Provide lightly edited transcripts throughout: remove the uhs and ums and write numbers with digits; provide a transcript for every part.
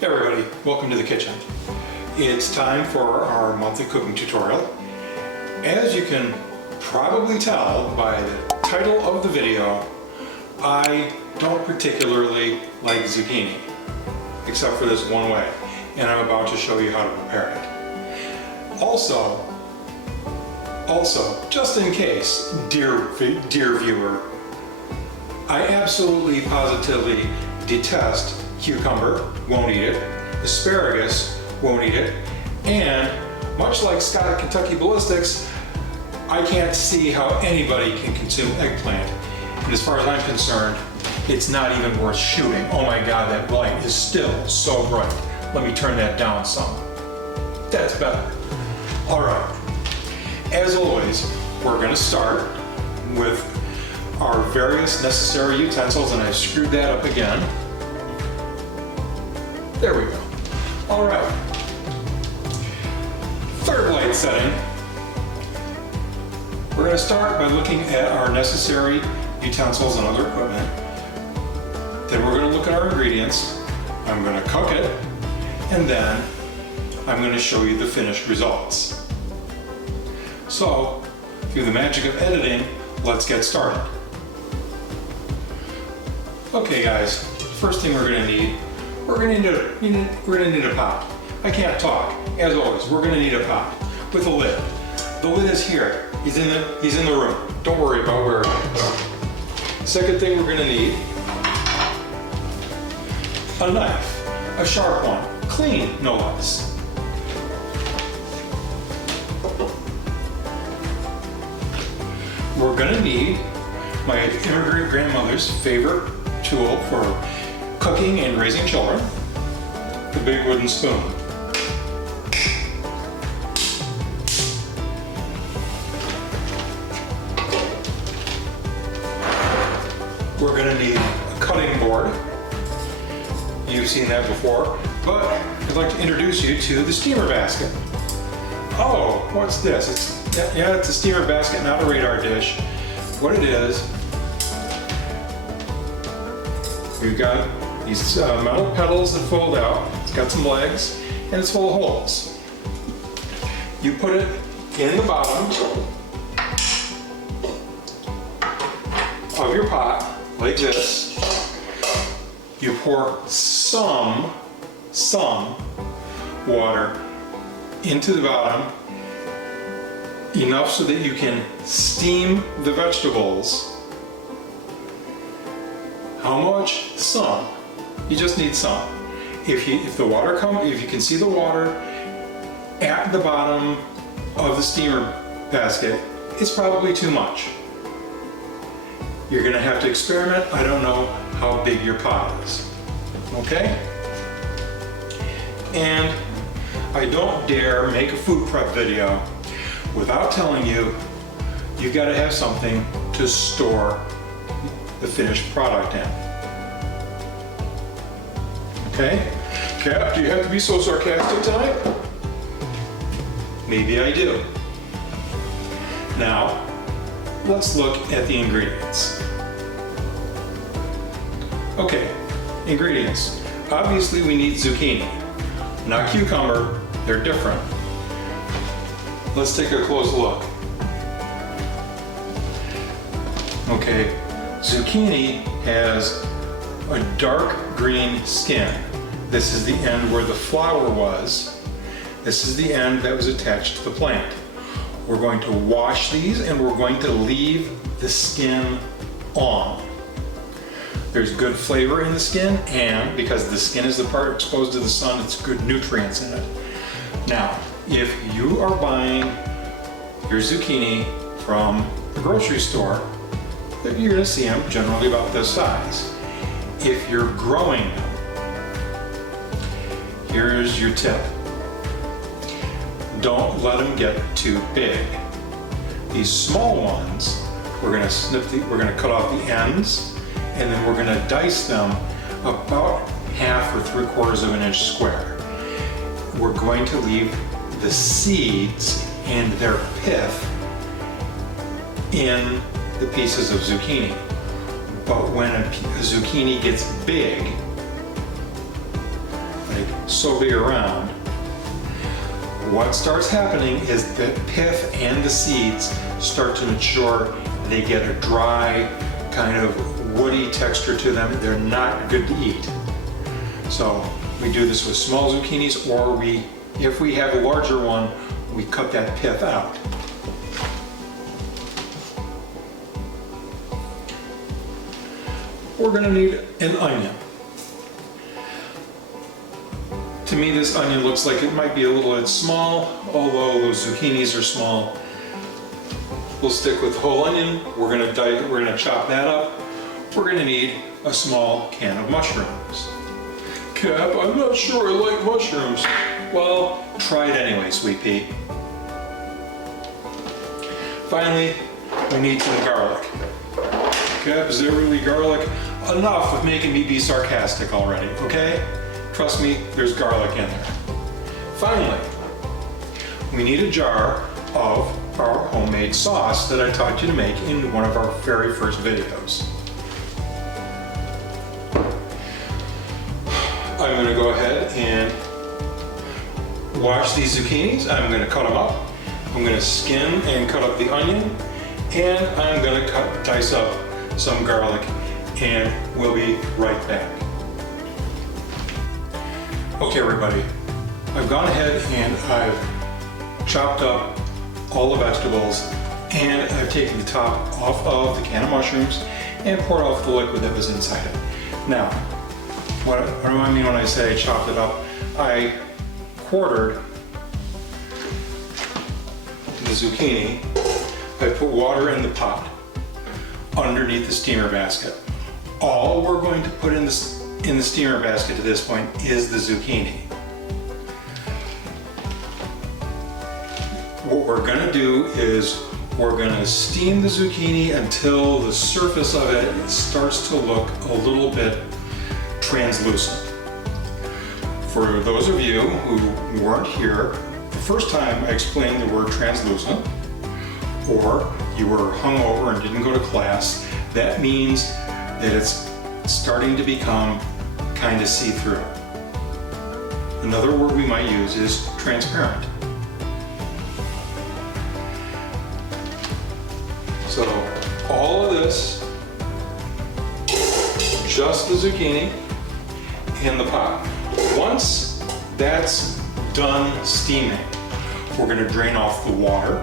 Hey everybody, welcome to the kitchen. It's time for our monthly cooking tutorial. As you can probably tell by the title of the video, I don't particularly like zucchini, except for this one way, and I'm about to show you how to prepare it. Also, just in case, dear viewer, I absolutely positively detest cucumber, won't eat it, asparagus, won't eat it, and much like Scott at Kentucky Ballistics, I can't see how anybody can consume eggplant. And as far as I'm concerned, it's not even worth shooting. Oh my God, that light is still so bright. Let me turn that down some. That's better. All right, as always, we're gonna start with our various necessary utensils, and I've screwed that up again. There we go. All right. Third light setting. We're going to start by looking at our necessary utensils and other equipment. Then we're going to look at our ingredients. I'm going to cook it, and then I'm going to show you the finished results. So, through the magic of editing, let's get started. Okay guys, first thing we're going to need, we're going to need a pot. I can't talk. As always, we're going to need a pot with a lid. The lid is here. He's in the room. Don't worry about where it is. Second thing we're going to need, a knife, a sharp one, clean, no less. We're going to need my immigrant grandmother's favorite tool for cooking and raising children, the big wooden spoon. We're going to need a cutting board. You've seen that before, but I'd like to introduce you to the steamer basket. Oh, what's this? It's a steamer basket, not a radar dish. What it is, we've got these metal pedals that fold out. It's got some legs and it's full of holes. You put it in the bottom of your pot like this. You pour some water into the bottom, enough so that you can steam the vegetables. How much? Some. You just need some. If you can see the water at the bottom of the steamer basket, it's probably too much. You're gonna have to experiment. I don't know how big your pot is. Okay? And I don't dare make a food prep video without telling you, you've got to have something to store the finished product in. Okay? Cap, do you have to be so sarcastic tonight? Maybe I do. Now, let's look at the ingredients. Okay, ingredients. Obviously we need zucchini, not cucumber, they're different. Let's take a close look. Okay, zucchini has a dark green skin. This is the end where the flower was. This is the end that was attached to the plant. We're going to wash these and we're going to leave the skin on. There's good flavor in the skin, and because the skin is the part exposed to the sun, it's good nutrients in it. Now, if you are buying your zucchini from the grocery store, you're going to see them generally about this size. If you're growing them, here's your tip. Don't let them get too big. These small ones, we're going to cut off the ends, and then we're going to dice them about 1/2 or 3/4 of an inch square. We're going to leave the seeds and their pith in the pieces of zucchini. But when a zucchini gets big, like so big around, what starts happening is the pith and the seeds start to mature. They get a dry, kind of woody texture to them. They're not good to eat. So we do this with small zucchinis, or if we have a larger one, we cut that pith out. We're going to need an onion. To me, this onion looks like it might be a little bit small, although those zucchinis are small. We'll stick with whole onion. We're gonna chop that up. We're gonna need a small can of mushrooms. Cap, I'm not sure I like mushrooms. Well, try it anyway, sweet pea. Finally, we need some garlic. Cap, is there really garlic? Enough of making me be sarcastic already, okay? Trust me, there's garlic in there. Finally, we need a jar of our homemade sauce that I taught you to make in one of our very first videos. I'm going to go ahead and wash these zucchinis. I'm going to cut them up. I'm going to skin and cut up the onion, and I'm going to dice up some garlic, and we'll be right back. Okay everybody, I've gone ahead and I've chopped up all the vegetables, and I've taken the top off of the can of mushrooms and poured off the liquid that was inside it. Now, what do I mean when I say I chopped it up? I quartered the zucchini. I put water in the pot underneath the steamer basket. All we're going to put in the steamer basket at this point is the zucchini. What we're going to do is we're going to steam the zucchini until the surface of it starts to look a little bit translucent. For those of you who weren't here the first time I explained the word translucent, or you were hungover and didn't go to class, that means that it's starting to become kind of see-through. Another word we might use is transparent. So all of this, just the zucchini in the pot. Once that's done steaming, we're going to drain off the water.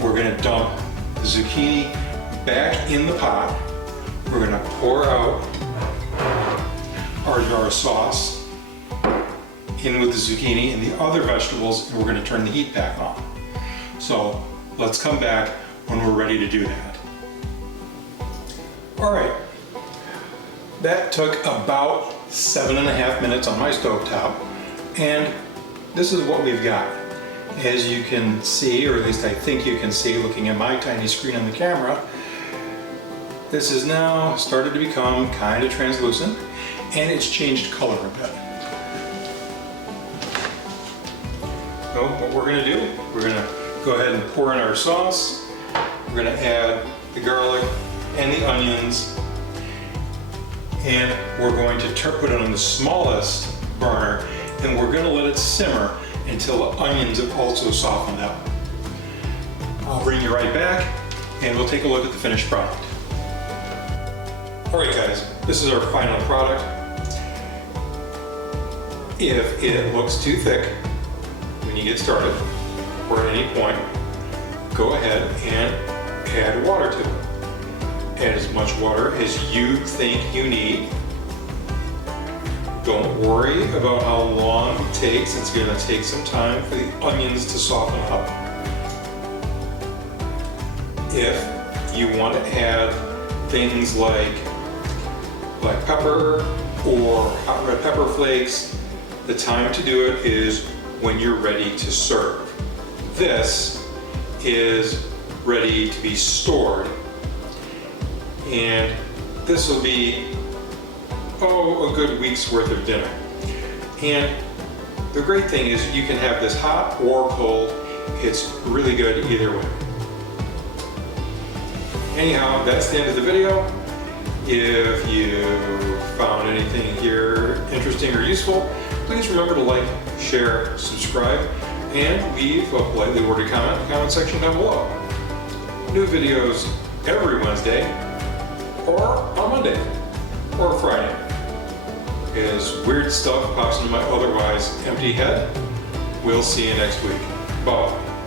We're going to dump the zucchini back in the pot. We're going to pour out our jar of sauce in with the zucchini and the other vegetables, and we're going to turn the heat back on. So let's come back when we're ready to do that. All right, that took about 7.5 minutes on my stovetop, and this is what we've got. As you can see, or at least I think you can see looking at my tiny screen on the camera, this is now started to become kind of translucent, and it's changed color a bit. So what we're going to do, we're going to go ahead and pour in our sauce. We're going to add the garlic and the onions, and we're going to put it on the smallest burner, and we're going to let it simmer until the onions have also softened up. I'll bring you right back, and we'll take a look at the finished product. Alright guys, this is our final product. If it looks too thick when you get started, or at any point, go ahead and add water to it. Add as much water as you think you need. Don't worry about how long it takes. It's going to take some time for the onions to soften up. If you want to add things like black pepper or hot red pepper flakes, the time to do it is when you're ready to serve. This is ready to be stored, and this will be a good week's worth of dinner. And the great thing is you can have this hot or cold. It's really good either way. Anyhow, that's the end of the video. If you found anything here interesting, interesting or useful, please remember to like, share, subscribe, and leave a politely worded comment in the comment section down below. New videos every Wednesday, or on Monday, or Friday. As weird stuff pops into my otherwise empty head, we'll see you next week. Bye.